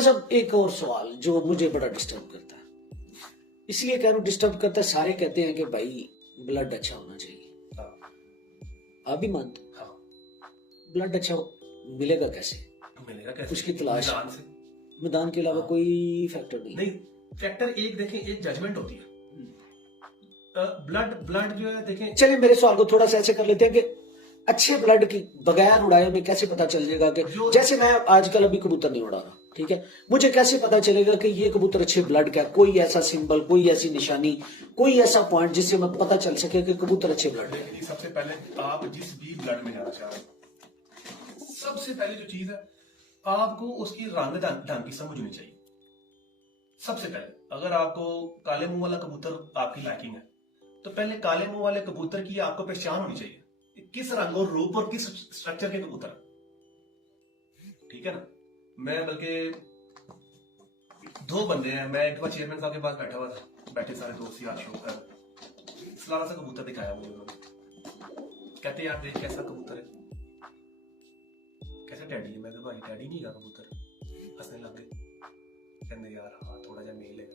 मियां साहब एक और सवाल जो मुझे बड़ा डिस्टर्ब करता है, इसलिए कह रहा हूं डिस्टर्ब करता है, सारे कहते हैं कि भाई ब्लड अच्छा होना चाहिए, आप भी मानते हो? हाँ। ब्लड अच्छा मिलेगा कैसे? मिलेगा कैसे? उसकी तलाश मैदान से। मैदान के अलावा हाँ। कोई फैक्टर नहीं? फैक्टर एक देखें, एक जजमेंट होती है। ब्लड ब्लड जो है देखें। चलिए मेरे सवाल को थोड़ा सा ऐसे कर लेते हैं कि अच्छे ब्लड की बगैर उड़ाए में कैसे पता चल जाएगा कि जैसे मैं आजकल अभी कबूतर नहीं उड़ा रहा, ठीक है, मुझे कैसे पता चलेगा कि ये कबूतर अच्छे ब्लड का? कोई ऐसा सिंबल, कोई ऐसी निशानी, कोई ऐसा पॉइंट जिससे मैं पता चल सके कि कबूतर अच्छे ब्लड है? देखिए, सबसे पहले आप जिस भी ब्लड में जाना चाह रहे हैं, सबसे पहले जो चीज है आपको उसकी रंग ढंग की समझ होनी चाहिए। सबसे पहले अगर आपको काले मुंह वाला कबूतर आपकी लाइकिंग है, तो पहले काले मुंह वाले कबूतर की आपको पहचान होनी चाहिए, किस रंग और रूप और किस स्ट्रक्चर के कबूतर, ठीक है ना। मैं बल्कि 2 बंदे हैं, मैं एक बार चेयरमैन साहब के पास बैठा हुआ था, बैठे सारे दोस्त यार, शौक कर सलारा सा कबूतर दिखाया मुझे उन्होंने, कहते यार देख कैसा कबूतर है, कैसा टैडी है। मैं कहा भाई टैडी नहीं का कबूतर, हंसने लग गए, कहते यार हाँ थोड़ा जा मेल है।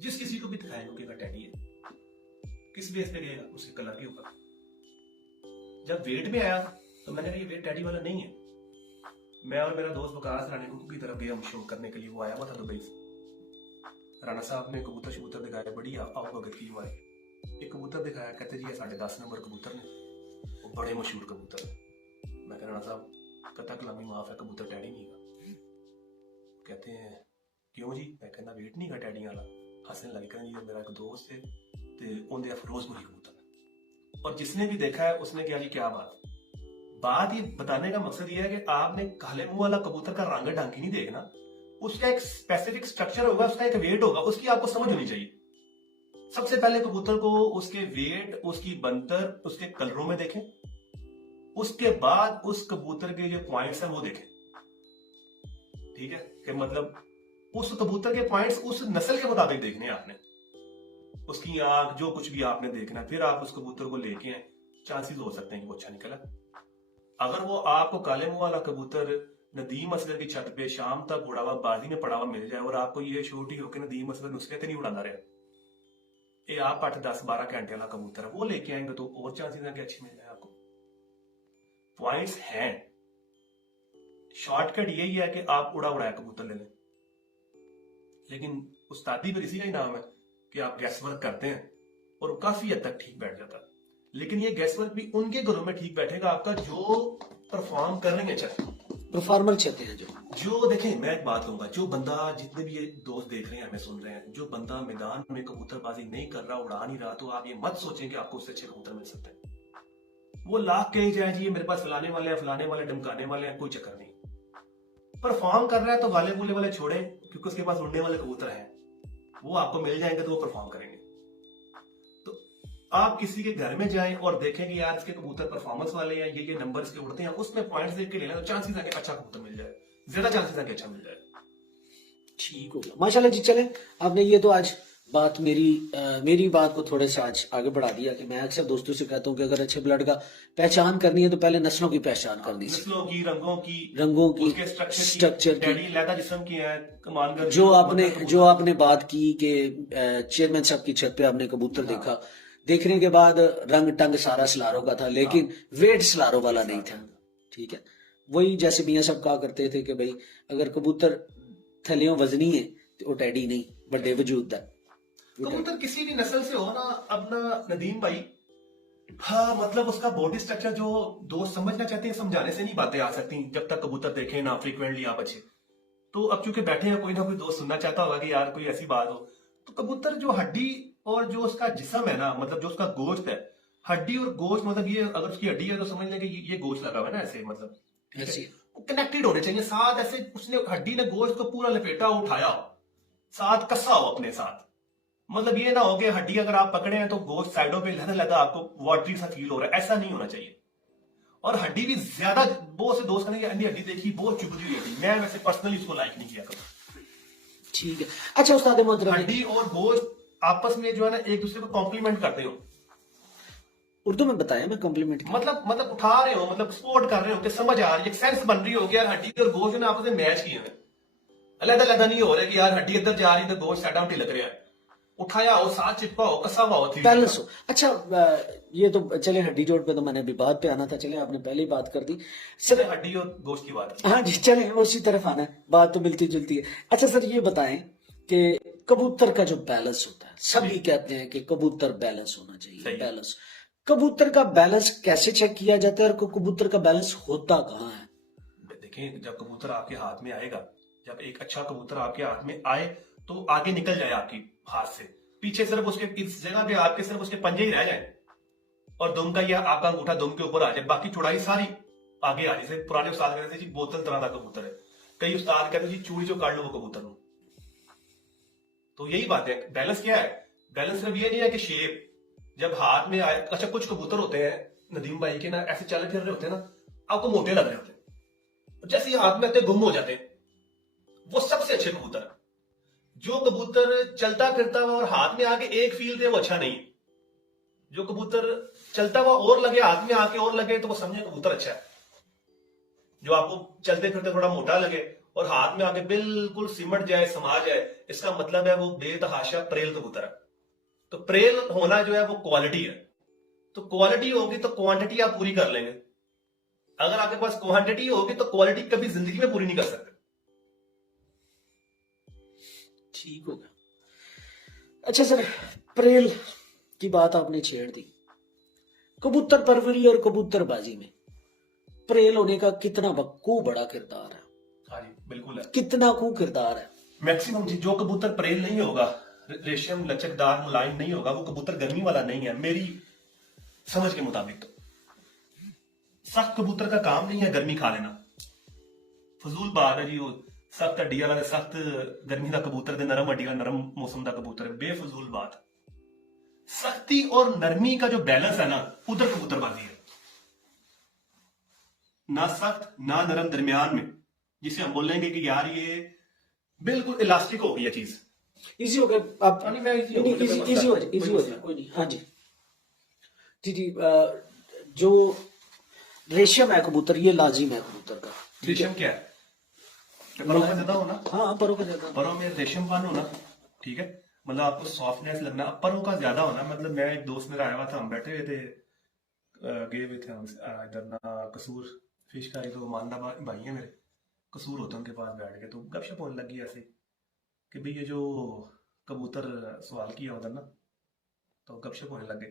जिस किसी को भी दिखाएंगे कि टैडी है, किस बेस पे गएगा? उसके कलर के ऊपर। जब वेट में आया तो मैंने कहा ये वेट टैडी वाला नहीं है। मैं और मेरा दोस्त वकास रानी कुकू की तरफ गया शो करने के लिए, वो आया हुआ था दुबई से। राणा साहब ने कबूतर शबूतर दिखाया, बड़ी आओ भगत की हुआ है। एक कबूतर दिखाया, कहते जी ये 10.5 नंबर कबूतर ने, वो बड़े मशहूर कबूतर है। मैं कह राणा साहब कथा कलामी माफ है, कबूतर टैडी नहीं का। कहते हैं क्यों जी? मैं कहना वेट नहीं का टैडी वाला। हंसने लगे, कहना जी मेरा एक दोस्त है ते उनके फिरोजपुरी कबूतर, और जिसने भी देखा है उसने कहा जी क्या बात ये बताने का मकसद ये है कि आपने काले मुंह वाला कबूतर का रंग ढंग ही नहीं देखना, उसका एक स्पेसिफिक स्ट्रक्चर होगा, उसका एक वेट होगा, उसकी आपको समझ होनी चाहिए। सबसे पहले कबूतर को उसके वेट, उसकी बनतर, उसके कलरों में देखें, उसके बाद उस कबूतर के जो पॉइंट्स हैं वो देखें, ठीक है, कि मतलब उस कबूतर के पॉइंट्स उस नस्ल के मुताबिक देखने हैं आपने, उसकी आंख, जो कुछ भी आपने देखना, फिर आप उस कबूतर को लेके आए, चांसेस हो सकते हैं कि वो अच्छा निकला। अगर वो आपको काले मुंह वाला कबूतर नदीम असगर की छत पे शाम तक उड़ा हुआ बाजी में पड़ा हुआ मिल जाए और आपको ये छोटी होकर नदीम असगर नुस्खे तो नहीं उड़ाना रहे, ये आप 8, 10, 12 घंटे वाला कबूतर है, वो लेके आएंगे तो और चांसेस हैं कि अच्छे मिल जाए आपको। पॉइंट्स हैं, शॉर्टकट यही है कि आप उड़ा उड़ाया कबूतर ले लें, लेकिन उस्तादी पर इसी का ही नाम है कि आप गैस वर्क करते हैं और काफी हद तक ठीक बैठ जाता है। लेकिन ये गैस वर्क भी उनके घरों में ठीक बैठेगा आपका जो परफॉर्म कर रहे हैं, चाहे परफॉर्मर चाहते हैं जो देखें। मैं एक बात कहूंगा, जो बंदा, जितने भी ये दोस्त देख रहे हैं, हमें सुन रहे हैं, जो बंदा मैदान में कबूतरबाजी नहीं कर रहा, उड़ा नहीं रहा, तो आप ये मत सोचें कि आपको उससे अच्छे कबूतर मिल सकते हैं। वो लाख कही जाए जी मेरे पास फलाने वाले हैं, फलाने वाले, धमकाने वाले हैं, कोई चक्कर नहीं। परफॉर्म कर रहा है तो वाले बोले वाले छोड़े, क्योंकि उसके पास उड़ने वाले कबूतर हैं, वो आपको मिल जाएंगे तो वो परफॉर्म करेंगे। तो आप किसी के घर में जाएं और देखें कि यार इसके कबूतर परफॉर्मेंस वाले हैं, ये नंबर इसके उड़ते हैं, उसमें पॉइंट्स देख के लेना, तो चांसेस है कि अच्छा कबूतर मिल जाए, ज्यादा चांसेस है कि अच्छा मिल जाए। ठीक हो गया माशाल्लाह जी। चले, आपने ये तो आज बात मेरी बात को थोड़े सा आज आगे बढ़ा दिया कि मैं अक्सर दोस्तों से कहता हूँ कि अगर अच्छे ब्लड का पहचान करनी है तो पहले नस्लों की पहचान करनी है, नस्लों की, रंगों की, उसके स्ट्रक्चर की, लैदा जिस्म की है, कमानगर जो आपने बात की कि चेयरमैन साहब की छत पे आपने कबूतर देखा, देखने के बाद रंग टंग सारा सलारों का था, लेकिन वेट सलारों वाला नहीं था, ठीक है। वही जैसे मियां साहब कहा करते थे कि भाई अगर कबूतर थलियों वजनी है तो वो टैडी नहीं, बड़े वजूद है। कबूतर किसी भी नस्ल से हो ना, अपना नदीम भाई, हाँ मतलब उसका बॉडी स्ट्रक्चर जो दोस्त समझना चाहते हैं, समझाने से नहीं बातें आ सकती जब तक कबूतर देखें ना फ्रीक्वेंटली आप अच्छे। तो अब चूंकि बैठे हैं, कोई ना कोई दोस्त सुनना चाहता होगा कि यार कोई ऐसी बात हो, तो कबूतर जो हड्डी और जो उसका जिस्म है ना, मतलब जो उसका गोश्त है, हड्डी और गोश्त, मतलब ये अगर उसकी हड्डी है तो समझ लें कि ये गोश्त लगा हुआ है ना, ऐसे मतलब कनेक्टेड होने चाहिए साथ, ऐसे उसने हड्डी ने गोश्त को पूरा लपेटा उठाया, साथ कसा हो अपने साथ। मतलब ये ना हो कि हड्डी अगर आप पकड़े हैं तो गोश्त साइडों पे लहदा लहदा आपको वाटरी सा फील हो रहा है, ऐसा नहीं होना चाहिए। और हड्डी भी ज्यादा, बहुत से दोस्त कहने हड्डी देखी बहुत चुभती हुई हड्डी, मैं वैसे पर्सनली उसको लाइक नहीं किया कभी। ठीक है, अच्छा उस्ताद मोहतरम, हड्डी और गोश्त आपस में जो है ना एक दूसरे को कॉम्प्लीमेंट करते हो। उर्दू में बताया मैं कॉम्प्लीमेंट, मतलब उठा रहे हो, मतलब सपोर्ट कर रहे हो, समझ आ रही है, सेंस बन रही हो कि यार हड्डी और गोश्त ने आपस में मैच किए हैं। अलग-अलग नहीं हो रहा कि यार हड्डी इधर जा रही तो गोश्त साइड ढिलक रहा है। उठाया हो, साथ चिपका हो, कसा हुआ हो, बैलेंस हो। अच्छा ये तो चले हड्डी जोड़ पे तो मैंने अभी बात पे आना था, चले आपने पहले ही बात कर दी सर। हड्डी और गोश्त की बात की। हाँ जी, चले उसी तरफ आना है, बात तो मिलती जुलती है। अच्छा सर ये बताएं कि कबूतर का जो बैलेंस होता है, सभी कहते हैं कि कबूतर बैलेंस होना चाहिए, सही है। बैलेंस। कबूतर का बैलेंस कैसे चेक किया जाता है और कबूतर का बैलेंस होता कहाँ है? देखें, जब कबूतर आपके हाथ में आएगा, जब एक अच्छा कबूतर आपके हाथ में आए तो आगे निकल जाए आपकी हाथ से, पीछे सिर्फ उसके इस जगह पे आपके सिर्फ उसके पंजे ही रह जाए और दुम का या आपका अंगूठा दुम के ऊपर आ जाए, बाकी चौड़ाई सारी आगे आ जाए। जैसे पुराने उस्ताद कहते थे जी बोतल तरह का कबूतर है, कई उस्ताद कहते हैं जी चूड़ी जो काट लो वो कबूतर हो। तो यही बात है, बैलेंस क्या है? बैलेंस सिर्फ ये नहीं है कि शेप जब हाथ में आए। अच्छा, कुछ कबूतर होते हैं नदीम भाई के ना, ऐसे चल फिर रहे होते हैं ना, आपको मोटे लग रहे होते हैं, जैसे ही हाथ में आते गुम हो जाते हैं। वो सबसे अच्छे कबूतर है। जो कबूतर चलता फिरता हुआ और हाथ में आके एक फील दे वो अच्छा नहीं है। जो कबूतर चलता हुआ और लगे, हाथ में आके और लगे, तो वो समझे कबूतर अच्छा है। जो आपको चलते फिरते थोड़ा मोटा लगे और हाथ में आके बिल्कुल सिमट जाए, समा जाए, इसका मतलब है वो बेतहाशा प्रेल कबूतर है। तो प्रेल होना जो है वो क्वालिटी है। तो क्वालिटी होगी तो क्वांटिटी आप पूरी कर लेंगे। अगर आपके पास क्वांटिटी होगी तो क्वालिटी कभी जिंदगी में पूरी नहीं कर सकते। ठीक हो गया। अच्छा सर, प्रेल की बात आपने छेड़ दी। कबूतर परवरी और कबूतरबाजी में प्रेल होने का कितना बड़ा किरदार है? हाँ जी, बिल्कुल है। कितना किरदार है? मैक्सिमम जी, जो कबूतर प्रेल नहीं होगा, रेशम लचकदार मुलायम नहीं होगा, वो कबूतर गर्मी वाला नहीं है मेरी समझ के मुताबिक। तो सख्त कबूतर का काम नहीं है गर्मी खा लेना, फजूल बात है जी। वो सख्त हड्डी वाला सख्त गर्मी का कबूतर ते नरम हड्डी वाला नरम मौसम का कबूतर है, बेफजूल बात। सख्ती और नरमी का जो बैलेंस है ना, उधर कबूतरबाजी है। ना सख्त ना नरम, दरमियान में, जिसे हम बोलेंगे कि यार ये बिल्कुल इलास्टिक हो गई है चीज। इजी हो गया आप? नहीं, मैं इजी हो जाए, कोई नहीं। हाँ जी जी जी। जो रेशम है कबूतर, ये लाजिम है कबूतर का। रेशम क्या है? परों का ज्यादा होना। हाँ, परों का ज्यादा, परों में रेशम पान होना, ठीक है। मतलब आपको सॉफ्टनेस लगना, परों का ज्यादा होना। मतलब मैं एक दोस्त मेरा आया हुआ था, हम बैठे हुए थे, गए हुए थे हम इधर ना कसूर फिश का, तो मानदा भाई है मेरे, कसूर होता उनके पास बैठ के, तो गपशप होने लगी ऐसे कि भाई ये जो कबूतर सवाल किया उधर ना, तो गपशप होने लगे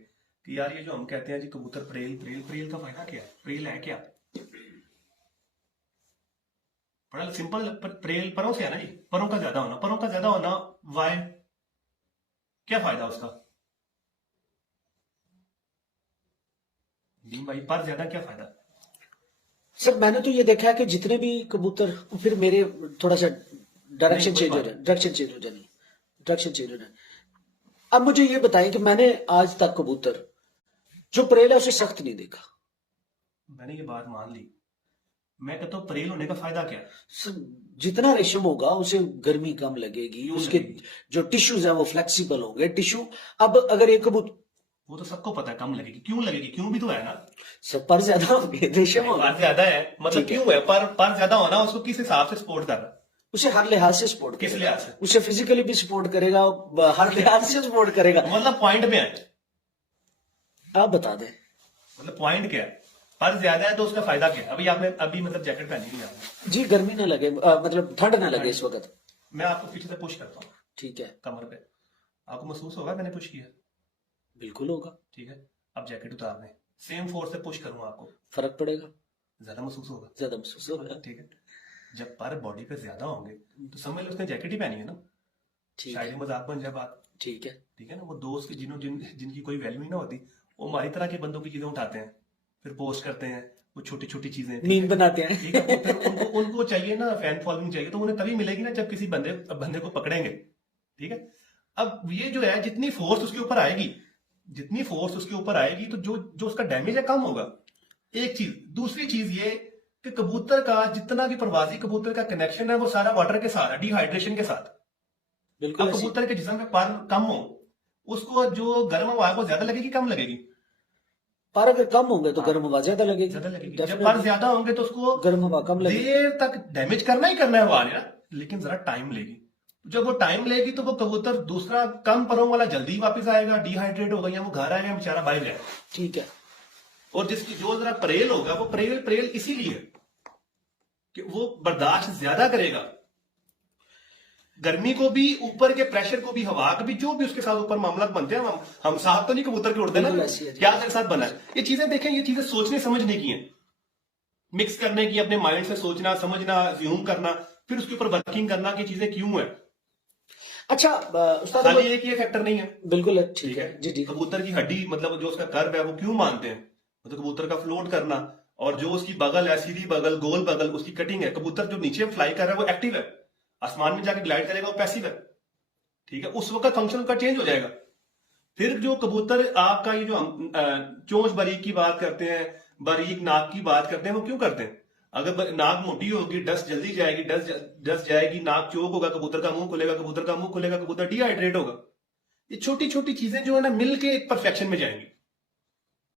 कि यार ये जो हम कहते हैं जी कबूतर प्रेल प्रेल प्रेल का फायदा क्या है? प्रेल है क्या? बड़ा सिंपल, प्रेल परों से है ना जी, परों का ज्यादा होना। परों का ज्यादा होना वाई, क्या फायदा उसका? जी भाई, पर ज्यादा क्या फायदा? सर मैंने तो ये देखा है कि जितने भी कबूतर, फिर मेरे थोड़ा सा डायरेक्शन चेंज हो जाए। अब मुझे ये बताएं कि मैंने आज तक कबूतर जो प्रेल है उसे सख्त नहीं देखा। मैंने ये बात मान ली। मैं कहता हूँ प्रेल होने का फायदा क्या? सर जितना रेशम होगा उसे गर्मी कम लगेगी, उसके जो टिश्यूज है वो फ्लेक्सिबल होंगे टिश्यू। अब अगर एक कबूतर, वो तो सबको पता है कम लगेगी, क्यों लगेगी? क्यों भी तो है ना सर, पर ज्यादा होंगे, रेशम होगा, पर ज्यादा है, मतलब क्यों है? पर ज्यादा होना उसको किस हिसाब से सपोर्ट कर रहा है? उसे हर लिहाज से सपोर्ट किस लिहाज से? उसे फिजिकली भी सपोर्ट करेगा, हर लिहाज से सपोर्ट करेगा। मतलब पॉइंट में है, आप बता दें। मतलब पॉइंट क्या है? पर ज्यादा है तो उसका फायदा क्या है? अभी आपने अभी मतलब जैकेट पहनी नहीं आपने जी, गर्मी ना लगे, मतलब ठंड ना लगे इस वक्त। मैं आपको पीछे से पुश करता हूँ, ठीक है, कमर पे, आपको महसूस होगा मैंने पुश किया? बिल्कुल होगा। ठीक है, अब जैकेट उतारने सेम फोर्स से पुश करूंगा, आपको फर्क पड़ेगा, ज्यादा महसूस होगा। ज्यादा महसूस होगा। ठीक है, जब पर बॉडी पे ज्यादा होंगे तो समझ लो उसने जैकेट ही पहनी है ना, ठीक शायद है, मजाक बन जाए बात। ठीक है। ठीक है ना, वो दोस्त की जिनकी कोई वैल्यू ही ना होती, वो हमारी तरह के बंदों की चीजें उठाते हैं, फिर पोस्ट करते हैं, वो छोटी छोटी चीजें, मीम बनाते हैं। ठीक है, तो फिर उनको चाहिए ना फैन फॉलोइंग चाहिए, तो उन्हें तभी मिलेगी ना जब किसी बंदे को पकड़ेंगे। ठीक है, अब ये जो है जितनी फोर्स उसके ऊपर आएगी, तो जो उसका डैमेज है कम होगा। एक चीज, दूसरी चीज ये कि कबूतर का जितना भी प्रवासी कबूतर का कनेक्शन है वो सारा वाटर के साथ है, डिहाइड्रेशन के साथ। बिल्कुल अब कबूतर के जिस्म में पर कम हो, उसको जो गर्म हवा है वो ज्यादा लगेगी कम लगेगी? पर अगर कम होंगे तो गर्म हवा ज्यादा लगेगी। जब पर ज्यादा होंगे तो उसको गर्म हवा कम लगेगी। देर तक डैमेज करना ही करना है हवा ने ना। लेकिन जरा टाइम लेगी। जब वो टाइम लेगी तो वो कबूतर दूसरा कम परों वाला जल्दी वापस आएगा, डिहाइड्रेट होगा, या वो घर आएगा, बेचारा बाहर जाएगा। ठीक है। और जिसकी जो जरा परेल होगा वो परेल इसीलिए कि वो बर्दाश्त ज्यादा करेगा गर्मी को भी, ऊपर के प्रेशर को भी, हवा को भी, जो भी उसके साथ ऊपर मामला बनते हैं। हम साथ तो नहीं कबूतर के उड़ते ना, बिल्कुल ऐसी है जी। क्या मेरे साथ बना है। ये चीजें देखें, ये चीजें सोचने समझने की हैं, मिक्स करने की, अपने माइंड से सोचना समझना, ज्यूम करना, फिर उसके ऊपर वर्किंग करना कि चीजें क्यों है। अच्छा उस्ताद, खाली एक ही फैक्टर नहीं है। बिल्कुल ठीक है जी, ठीक है। कबूतर की हड्डी मतलब जो उसका कर्व है वो क्यों मानते हैं, मतलब कबूतर का फ्लोट करना, और जो उसकी बगल है, सीधी बगल, गोल बगल, उसकी कटिंग है। कबूतर जो नीचे फ्लाई कर रहा है वो एक्टिव है, आसमान में जाके ग्लाइड करेगा वो पैसिव है। ठीक है, उस वक्त फंक्शन का चेंज हो जाएगा। फिर जो कबूतर आपका ये जो हम चोंच बारीक की बात करते हैं, बारीक नाक की बात करते हैं, वो क्यों करते हैं? अगर नाक मोटी होगी डस्ट जल्दी जाएगी, डस्ट जाएगी, नाक चौक होगा, कबूतर का मुंह खुलेगा, कबूतर का मुंह खुलेगा, कबूतर डिहाइड्रेट होगा। ये छोटी छोटी चीजें जो है ना मिलके एक परफेक्शन में जाएंगी।